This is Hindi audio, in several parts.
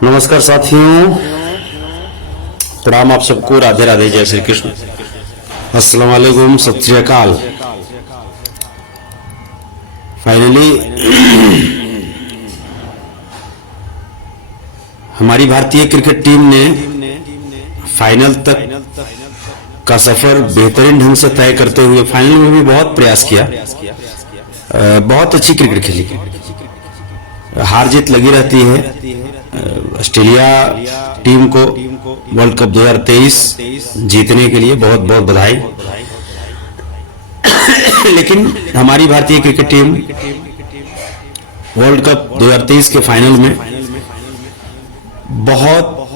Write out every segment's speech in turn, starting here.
नमस्कार साथियों, प्रणाम आप सबको। राधे राधे, जय श्री कृष्ण, अस्सलाम वालेकुम, सत श्री अकाल। फाइनली हमारी भारतीय क्रिकेट टीम ने फाइनल तक का सफर बेहतरीन ढंग से तय करते हुए फाइनल में भी बहुत प्रयास किया। बहुत अच्छी क्रिकेट खेली। हार जीत लगी रहती है। ऑस्ट्रेलिया टीम को वर्ल्ड कप 2023 जीतने के लिए बहुत बहुत बधाई। लेकिन हमारी भारतीय क्रिकेट टीम वर्ल्ड कप 2023 के फाइनल में बहुत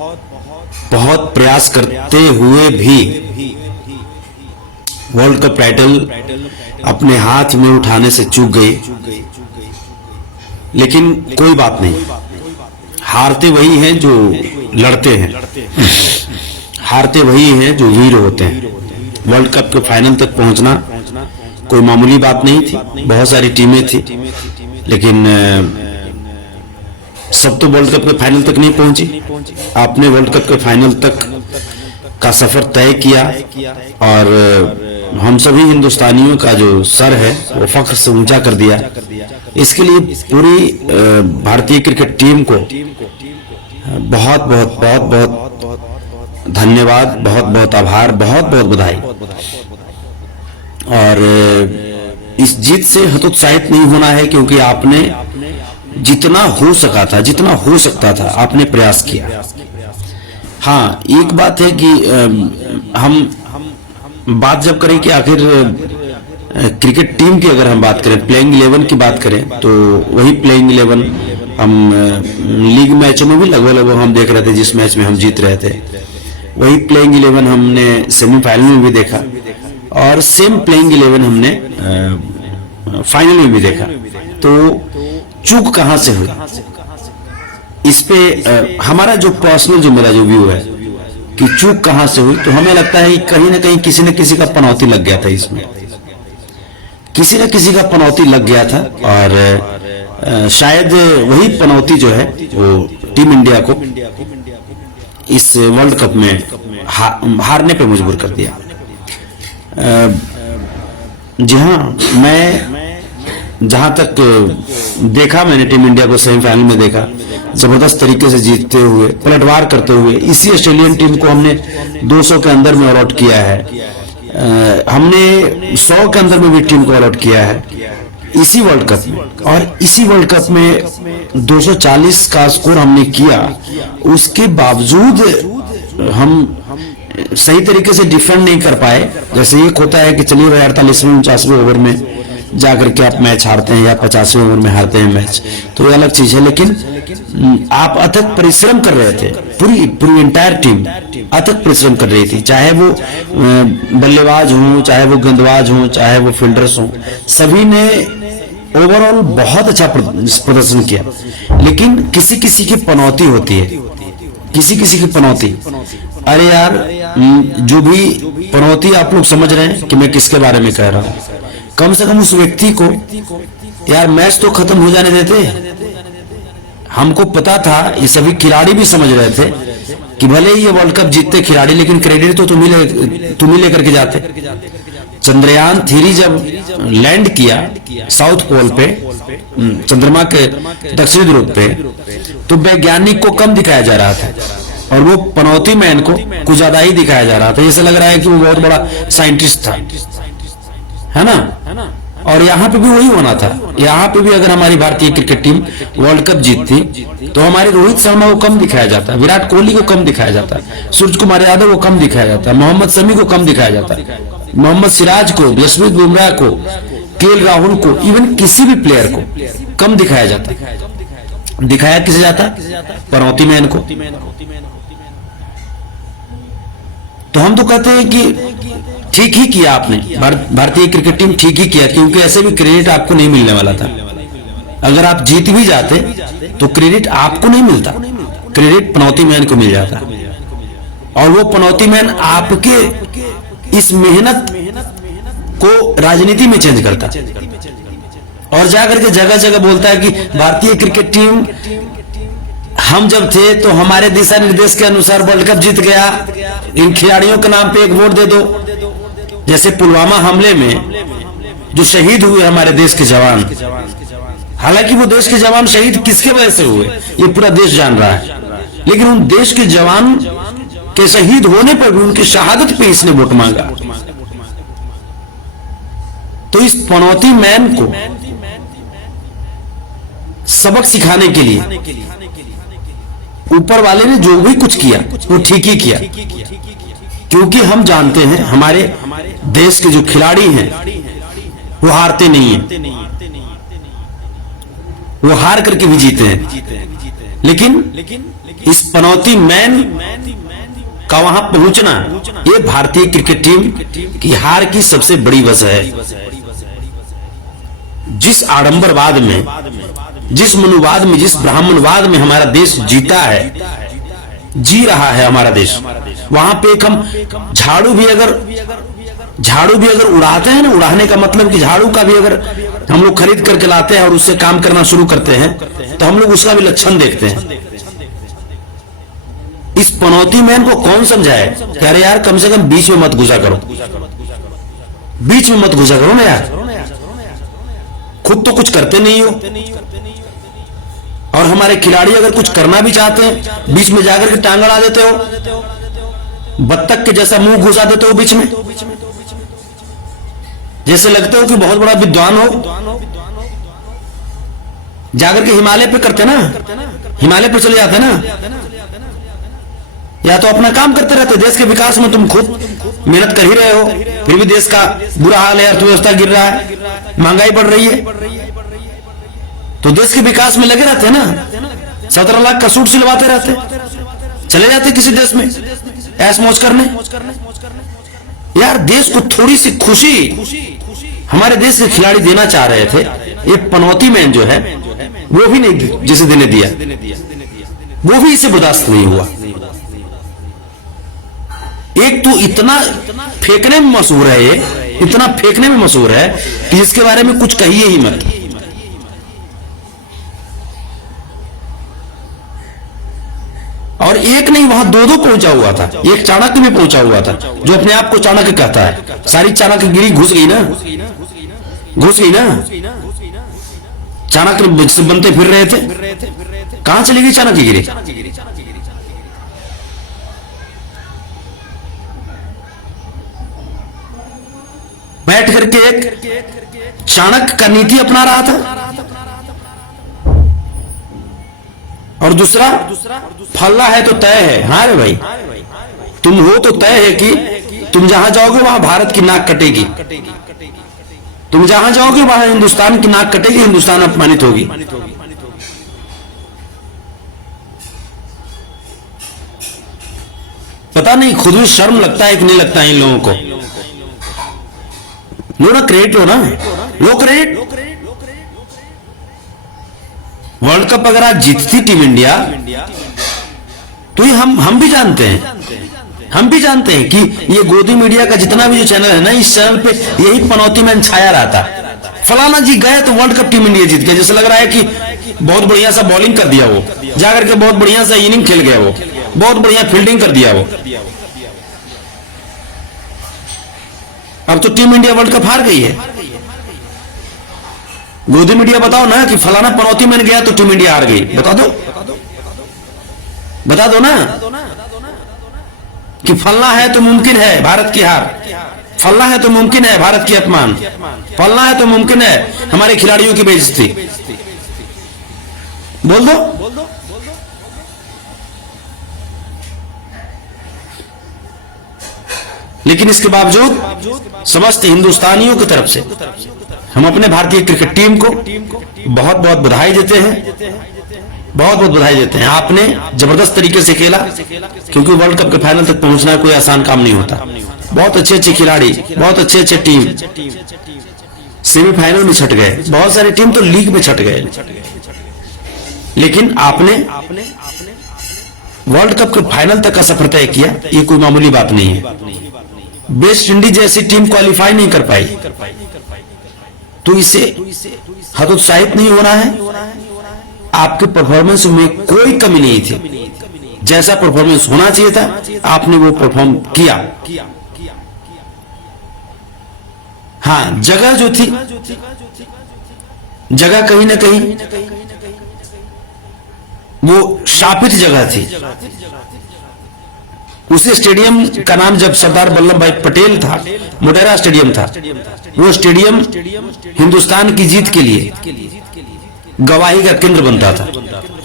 बहुत प्रयास करते हुए भी वर्ल्ड कप टाइटल अपने हाथ में उठाने से चूक गई। लेकिन कोई बात नहीं, हारते वही हैं जो लड़ते हैं, हारते वही हैं जो वीर होते हैं। वर्ल्ड कप के फाइनल तक पहुंचना कोई मामूली बात नहीं थी। बहुत सारी टीमें थी, लेकिन सब तो वर्ल्ड कप के फाइनल तक नहीं पहुंची। आपने वर्ल्ड कप के फाइनल तक का सफर तय किया और हम सभी हिंदुस्तानियों का जो सर है वो फख्र से ऊंचा कर दिया। इसके लिए पूरी भारतीय क्रिकेट टीम को बहुत बहुत बहुत बहुत धन्यवाद, बहुत बहुत आभार, बहुत बहुत बधाई। और इस जीत से हतोत्साहित नहीं होना है, क्योंकि आपने जितना हो सका था, जितना हो सकता था, आपने प्रयास किया। हाँ, एक बात है कि हम बात जब करें कि आखिर क्रिकेट टीम की अगर हम बात करें, प्लेइंग 11 की बात करें, तो वही प्लेइंग 11 हम लीग मैचों में भी लगभग हम देख रहे थे। जिस मैच में हम जीत रहे थे वही प्लेइंग 11 हमने सेमीफाइनल में भी देखा और सेम प्लेइंग 11 हमने फाइनल में भी देखा। तो चूक कहां से हुई, इस पे हमारा जो पर्सनल जो मेरा जो व्यू है कि चूक कहां से हुई, तो हमें लगता है कि कहीं ना कहीं किसी न किसी का पनौती लग गया था। इसमें किसी न किसी का पनौती लग गया था और शायद वही पनौती जो है वो टीम इंडिया को इस वर्ल्ड कप में हारने पे मजबूर कर दिया। जी हाँ, मैं जहां तक देखा, मैंने टीम इंडिया को सेमीफाइनल में देखा, जबरदस्त तरीके से जीतते हुए, पलटवार करते हुए। इसी ऑस्ट्रेलियन टीम को हमने 200 के अंदर में ऑल आउट किया है। हमने 100 के अंदर में भी टीम को ऑल आउट किया है इसी वर्ल्ड कप में। और इसी वर्ल्ड कप में 240 का स्कोर हमने किया। उसके बावजूद हम सही तरीके से डिफेंड नहीं कर पाए। जैसे एक होता है कि चलिए भाई 48वें 49वें ओवर में जाकर के आप मैच हारते हैं या 50वें ओवर में हारते हैं मैच, तो ये अलग चीज है। लेकिन आप अथक परिश्रम कर रहे थे, पूरी एंटायर टीम अथक परिश्रम कर रही थी। चाहे वो बल्लेबाज हों, चाहे वो गेंदबाज हों, चाहे वो फील्डर्स हों, सभी ने ओवरऑल बहुत अच्छा प्रदर्शन किया। लेकिन किसी किसी की पनौती होती है, किसी किसी की पनौती। अरे यार, जो भी पनौती आप लोग समझ रहे हैं कि मैं किसके बारे में कह रहा हूं, कम से कम उस व्यक्ति को यार मैच तो खत्म हो जाने देते। हमको पता था, ये सभी खिलाड़ी भी समझ रहे थे कि भले ही ये वर्ल्ड कप जीतते खिलाड़ी, लेकिन क्रेडिट तो तुम ही लेकर के जाते। चंद्रयान 3 जब लैंड किया साउथ पोल पे, चंद्रमा के दक्षिणी ध्रुव पे, तो वैज्ञानिक को कम दिखाया जा रहा था और वो पनौती मैन को कुछ ज्यादा ही दिखाया जा रहा था। ऐसा लग रहा है कि वो बहुत बड़ा साइंटिस्ट था, है ना। और यहाँ पे भी वही होना था। यहाँ पे भी अगर हमारी भारतीय क्रिकेट टीम वर्ल्ड कप जीतती तो हमारे रोहित शर्मा को कम दिखाया जाता, विराट कोहली को कम दिखाया जाता, सूर्य कुमार यादव को कम दिखाया जाता, मोहम्मद शमी को कम दिखाया जाता, मोहम्मद सिराज को, जसप्रीत बुमराह को, केएल राहुल को, इवन किसी भी प्लेयर को कम दिखाया जाता। दिखाया किसे जाता? पनौती मैन को। तो हम तो कहते हैं कि ठीक ही किया आपने, भारतीय क्रिकेट टीम ठीक ही किया, क्योंकि ऐसे भी क्रेडिट आपको नहीं मिलने वाला था। अगर आप जीत भी जाते तो क्रेडिट आपको नहीं मिलता, क्रेडिट पनौती मैन को मिल जाता। और वो पनौती मैन आपके इस मेहनत को राजनीति में चेंज करता और जाकर के जगह जगह बोलता है कि भारतीय क्रिकेट टीम हम जब थे तो हमारे दिशा निर्देश के अनुसार वर्ल्ड कप जीत गया, इन खिलाड़ियों के नाम पे एक वोट दे दो। जैसे पुलवामा हमले में जो शहीद हुए हमारे देश के जवान, हालांकि वो देश के जवान शहीद किसके वजह से हुए ये पूरा देश जान रहा है, लेकिन उन देश के जवान के शहीद होने पर भी उनकी शहादत पे इसने वोट मांगा। तो इस पनौती मैन को सबक सिखाने के लिए ऊपर वाले ने जो भी कुछ किया वो ठीक ही किया, क्योंकि हम जानते हैं हमारे देश के जो खिलाड़ी हैं वो हारते नहीं हैं, वो हार करके भी जीते हैं। लेकिन इस पनौती मैन का वहां पहुंचना ये भारतीय क्रिकेट टीम की हार की सबसे बड़ी वजह है। जिस आडंबरवाद में, जिस मनुवाद में, जिस ब्राह्मणवाद में हमारा देश जीता है, जी रहा है हमारा देश, वहां पे एक हम झाड़ू भी अगर उड़ाते हैं ना, उड़ाने का मतलब कि झाड़ू का भी अगर हम लोग खरीद करके लाते हैं और उससे काम करना शुरू करते हैं तो हम लोग उसका भी लक्षण देखते हैं। इस पनौती मैन को कौन समझाए कि अरे यार कम से कम बीच में मत घुसा करो, बीच में मत घुसा करो ना यार, खुद तो कुछ करते नहीं हो। और हमारे खिलाड़ी अगर कुछ करना भी चाहते हैं बीच में जाकर के टांग अड़ा देते हो, बत्तख के जैसा मुंह घुसा देते हो बीच में, जैसे लगते हो कि बहुत बड़ा विद्वान हो। जाकर के हिमालय पे करते ना, हिमालय पे चले जाते ना, या तो अपना काम करते रहते। देश के विकास में तुम खुद मेहनत कर ही रहे हो, फिर भी देश का बुरा हाल है, अर्थव्यवस्था गिर रहा है, महंगाई बढ़ रही है, तो देश के विकास में लगे रहते हैं ना। 17 लाख का सूट सिलवाते रहते, चले जाते किसी देश में ऐश मौज करने। यार देश को थोड़ी सी खुशी हमारे देश के खिलाड़ी देना चाह रहे थे, ये पनौती मैन जो है वो भी नहीं जिसे देने दिया, वो भी इसे बर्दाश्त नहीं हुआ। एक तो इतना फेंकने में मशहूर है, ये इतना फेंकने में मशहूर है कि इसके बारे में कुछ कहिए ही मत। और एक नहीं, वहां दो पहुंचा हुआ था। एक चाणक्य में पहुंचा हुआ था जो अपने आप को चाणक्य कहता है। सारी चाणक्यगिरी घुस गई ना, घुस गई ना। चाणक्य से बनते फिर रहे थे, कहां चली गई चाणक्यगिरी? बैठ करके एक चाणक्य का नीति अपना रहा था, और दूसरा फल्ला है तो तय है। हाँ रे भाई, तुम हो तो तय है कि तुम जहां जाओगे वहां भारत की नाक कटेगी, तुम जहां जाओगे वहां हिंदुस्तान की नाक कटेगी, हिंदुस्तान अपमानित होगी। पता नहीं खुद भी शर्म लगता है कि नहीं लगता है इन लोगों को। लो ना क्रेडिट, लो ना, लो क्रेडिट। वर्ल्ड कप अगर आज जीतती टीम इंडिया तो ये हम भी जानते हैं, हम भी जानते हैं कि ये गोदी मीडिया का जितना भी जो चैनल है ना, इस चैनल पे यही पनौती मैन छाया रहता। फलाना जी गए तो वर्ल्ड कप टीम इंडिया जीत गया, जैसे लग रहा है कि बहुत बढ़िया सा बॉलिंग कर दिया, वो जाकर के बहुत बढ़िया सा इनिंग खेल गया, वो बहुत बढ़िया फील्डिंग कर दिया वो। अब तो टीम इंडिया वर्ल्ड कप हार गई है। गोदी मीडिया बताओ ना कि फलाना पनौती मैन गया तो टीम इंडिया हार गई, बता दो, बता दो ना कि फलना है तो मुमकिन है भारत की हार, फलना है तो मुमकिन है भारत की अपमान, फलना है तो मुमकिन है हमारे खिलाड़ियों की बेइज्जती। बोल दो। लेकिन इसके बावजूद समस्त हिंदुस्तानियों की तरफ से हम अपने भारतीय क्रिकेट टीम को बहुत बहुत बधाई देते हैं, बहुत बहुत बधाई देते हैं। आपने जबरदस्त तरीके से खेला, क्योंकि वर्ल्ड कप के फाइनल तक पहुंचना कोई आसान काम नहीं होता। बहुत अच्छे अच्छे खिलाड़ी, बहुत अच्छे अच्छे टीम सेमीफाइनल में छट गए, बहुत सारी टीम तो लीग में छट गए, लेकिन आपने वर्ल्ड कप के फाइनल तक का सफर तय किया। ये कोई मामूली बात नहीं है। वेस्ट इंडीज जैसी टीम क्वालिफाई नहीं कर पाई, तो इसे हतोत्साहित नहीं होना है। आपके परफॉर्मेंस में कोई कमी नहीं थी। जैसा परफॉर्मेंस होना चाहिए था आपने वो परफॉर्म किया। हाँ, जगह जो थी, जगह कहीं ना कहीं वो शापित जगह थी। उसी स्टेडियम का नाम जब सरदार वल्लभ भाई पटेल था, मोटेरा स्टेडियम था, वो स्टेडियम हिंदुस्तान की जीत के लिए गवाही का केंद्र बनता था,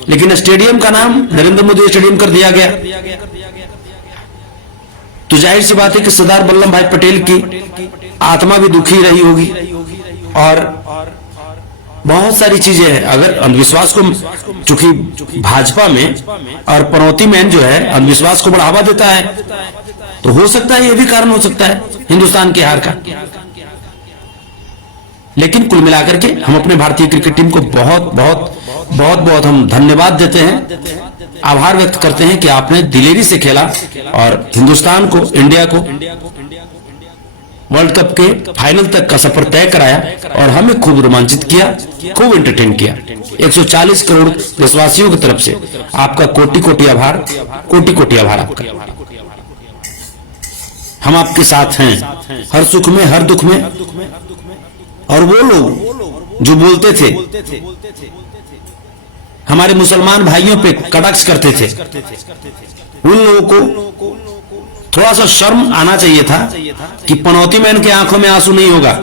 लेकिन स्टेडियम का नाम नरेंद्र मोदी स्टेडियम कर दिया गया। तो जाहिर सी बात है कि सरदार वल्लभ भाई पटेल की आत्मा भी दुखी रही होगी। और बहुत सारी चीजें हैं। अगर अंधविश्वास को, चूंकि भाजपा में और पनौती मैन जो है अंधविश्वास को बढ़ावा देता है, तो हो सकता है ये भी कारण हो सकता है हिंदुस्तान के हार का। लेकिन कुल मिलाकर के हम अपने भारतीय क्रिकेट टीम को बहुत बहुत बहुत बहुत हम धन्यवाद देते हैं, आभार व्यक्त करते हैं कि आपने दिलेरी से खेला और हिंदुस्तान को, इंडिया को वर्ल्ड कप के फाइनल तक का सफर तय कराया और हमें खूब रोमांचित किया, खूब एंटरटेन किया। 140 करोड़ देशवासियों की तरफ से आपका कोटि कोटि आभार, कोटि कोटि आभार आपका। हम आपके साथ हैं हर सुख में, हर दुख में। और वो लोग जो बोलते थे, हमारे मुसलमान भाइयों पे कटाक्ष करते थे, उन लोगों को थोड़ा सा शर्म आना चाहिए था कि पनौती मैन के आंखों में आंसू नहीं होगा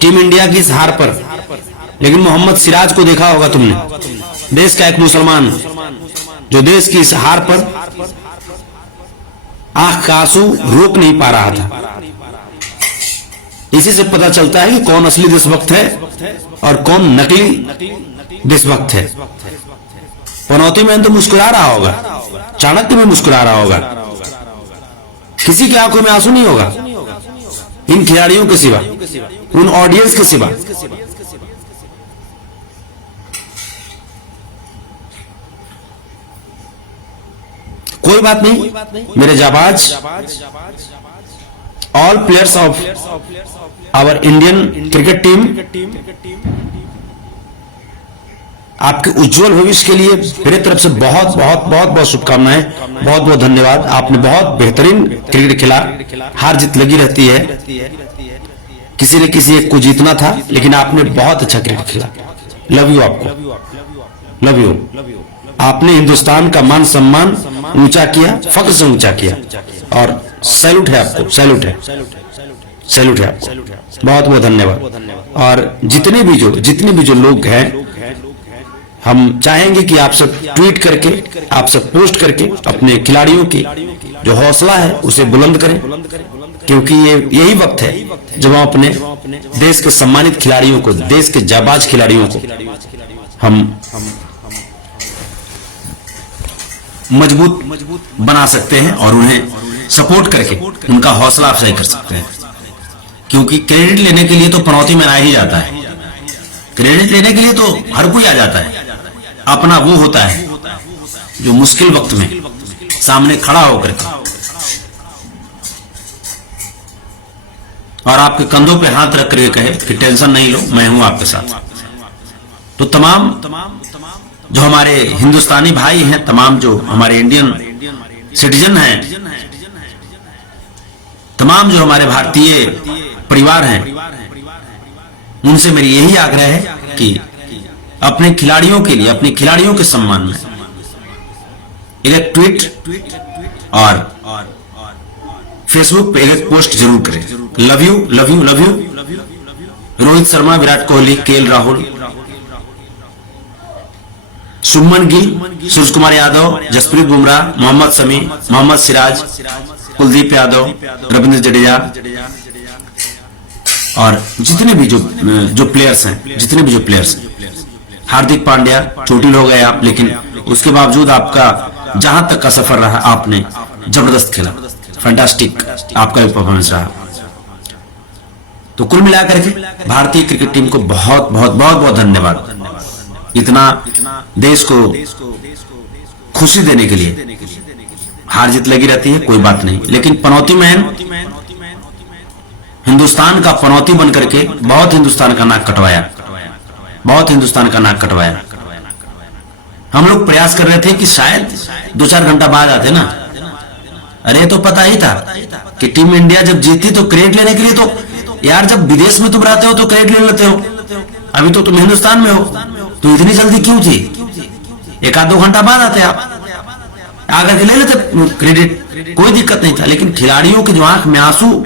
टीम इंडिया की इस हार पर। लेकिन मोहम्मद सिराज को देखा होगा तुमने, देश का एक मुसलमान जो देश की इस हार पर आंख का आंसू रोक नहीं पा रहा था। इसी से पता चलता है कि कौन असली देशभक्त है और कौन नकली देशभक्त है। पनौती मैन तो मुस्कुरा रहा होगा, चाणक्य में मुस्कुरा रहा होगा, किसी की आंखों में आंसू नहीं होगा इन खिलाड़ियों के सिवा, उन ऑडियंस के सिवा। कोई बात नहीं मेरे जाबाज, all players of our Indian cricket team, आपके उज्जवल भविष्य के लिए मेरे तरफ से बहुत बहुत बहुत बहुत शुभकामनाएं, बहुत बहुत धन्यवाद। आपने बहुत बेहतरीन क्रिकेट खेला, हार जीत लगी रहती है, किसी न किसी एक को जीतना था, लेकिन आपने बहुत अच्छा क्रिकेट खेला। लव यू आपको, लव यू। आपने हिंदुस्तान का मान सम्मान ऊंचा किया, फख्र से ऊंचा किया, और सैल्यूट है आपको, सैल्यूट है, सैल्यूट है आपको। बहुत बहुत धन्यवाद। और जितने भी जो लोग हैं, हम चाहेंगे कि आप सब ट्वीट करके, आप सब पोस्ट करके अपने खिलाड़ियों की जो हौसला है उसे बुलंद करें, क्योंकि ये यही वक्त है जब हम अपने देश के सम्मानित खिलाड़ियों को, देश के जाबाज खिलाड़ियों को हम मजबूत बना सकते हैं और उन्हें सपोर्ट करके उनका हौसला अफजाई कर सकते हैं। क्योंकि क्रेडिट लेने के लिए तो पनौती में आ ही जाता है, क्रेडिट लेने के लिए तो हर कोई आ जाता है। अपना वो होता है जो मुश्किल वक्त में सामने खड़ा होकर के और आपके कंधों पे हाथ रख करके कहे कि टेंशन नहीं लो, मैं हूं आपके साथ। तो तमाम जो हमारे हिंदुस्तानी भाई हैं, तमाम जो हमारे इंडियन सिटीजन हैं, तमाम जो हमारे भारतीय परिवार हैं, उनसे मेरी यही आग्रह है कि अपने खिलाड़ियों के लिए, अपने खिलाड़ियों के सम्मान में एक ट्वीट और फेसबुक पे एक पोस्ट जरूर करें। Love you, love you, love you. Rohit Sharma, Virat Kohli, KL Rahul, Shubman Gill, Surya Kumar Yadav, Jasprit Bumrah, Mohammed Shami, Mohammed Siraj, Kuldeep Yadav, Ravindra Jadeja और जितने भी जो प्लेयर्स हैं, जितने भी जो प्लेयर्स हैं, हार्दिक पांड्या, चोटिल हो गए आप, लेकिन उसके बावजूद आपका जहां तक का सफर रहा, आपने जबरदस्त खेला, फैंटास्टिक आपका भी परफॉर्मेंस रहा। तो कुल मिलाकर के भारतीय क्रिकेट टीम को बहुत बहुत बहुत बहुत धन्यवाद, इतना देश को खुशी देने के लिए। हार जीत लगी रहती है, कोई बात नहीं, लेकिन पनौती मैन हिंदुस्तान का पनौती बन करके बहुत हिंदुस्तान का नाक कटवाया, बहुत हिंदुस्तान का नाक कटवाया। हम लोग प्रयास कर रहे थे कि शायद 2-4 घंटा बाद आते ना। अरे तो पता ही था कि टीम इंडिया जब जीती तो क्रेडिट लेने के लिए, तो यार जब विदेश में तुम रहते हो तो क्रेडिट ले लेते हो, अभी तो तुम हिंदुस्तान में हो, तो इतनी जल्दी क्यों थी? 1-2 घंटा बाद आते आप, आकर के ले लेते क्रेडिट, कोई दिक्कत नहीं था। लेकिन खिलाड़ियों की जो आंख में आंसू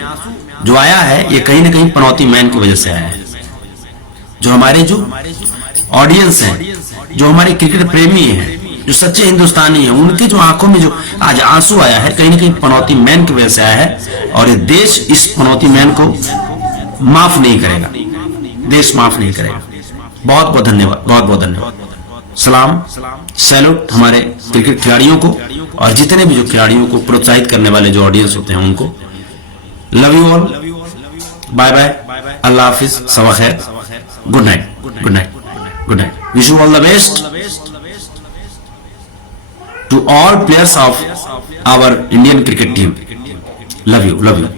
जो आया है, ये कहीं ना कहीं पनौती मैन की वजह से आया है। जो हमारे जो ऑडियंस हैं, जो हमारे क्रिकेट प्रेमी हैं, जो सच्चे हिंदुस्तानी हैं, उनके जो आंखों में जो आज आंसू आया है, कहीं ना कहीं पनौती मैन की वजह से आया है। और ये देश इस पनौती मैन को माफ नहीं करेगा, देश माफ नहीं करेगा। बहुत बहुत धन्यवाद, बहुत बहुत धन्यवाद। सलाम, सैल्यूट हमारे क्रिकेट खिलाड़ियों को और जितने भी जो खिलाड़ियों को प्रोत्साहित करने वाले जो ऑडियंस होते हैं उनको। Love you all, bye bye, अल्लाह हाफिज, सबा खैर, good night, good night, good night. Wish you all the best to all players of our Indian cricket team. Love you, love you.